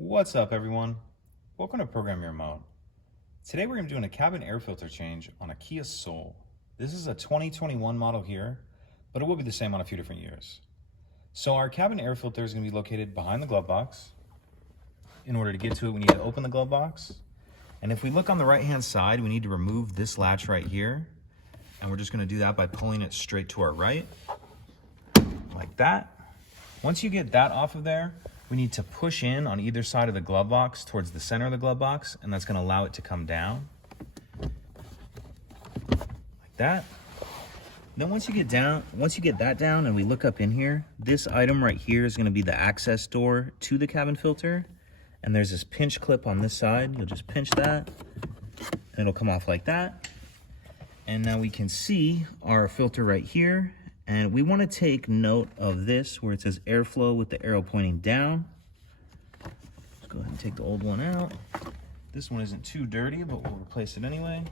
What's up, everyone? Welcome to Program Your Mode. Today we're going to be doing a cabin air filter change on a Kia Soul. This is a 2021 model here, but it will be the same on a few different years. So our cabin air filter is going to be located behind the glove box. In order to get to it, we need to open the glove box. And if we look on the right-hand side, we need to remove this latch right here. And we're just going to do that by pulling it straight to our right, like that. Once you get that off of there, we need to push in on either side of the glove box towards the center of the glove box, and that's going to allow it to come down like that. Then once you get that down and we look up in here, this item right here is going to be the access door to the cabin filter. And there's this pinch clip on this side. You'll just pinch that and it'll come off like that. And now we can see our filter right here. And we want to take note of this where it says airflow with the arrow pointing down. Let's go ahead and take the old one out. This one isn't too dirty, but we'll replace it anyway.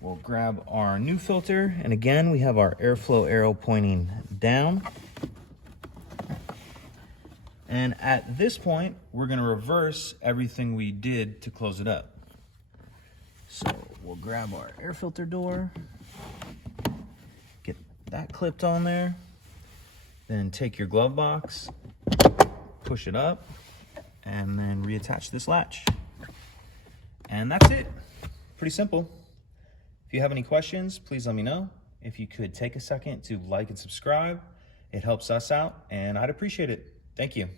We'll grab our new filter, and again, we have our airflow arrow pointing down. And at this point, we're going to reverse everything we did to close it up. So we'll grab our air filter door, get that clipped on there, then take your glove box, push it up, and then reattach this latch. And that's it. Pretty simple. If you have any questions, please let me know. If you could take a second to like and subscribe, it helps us out, and I'd appreciate it. Thank you.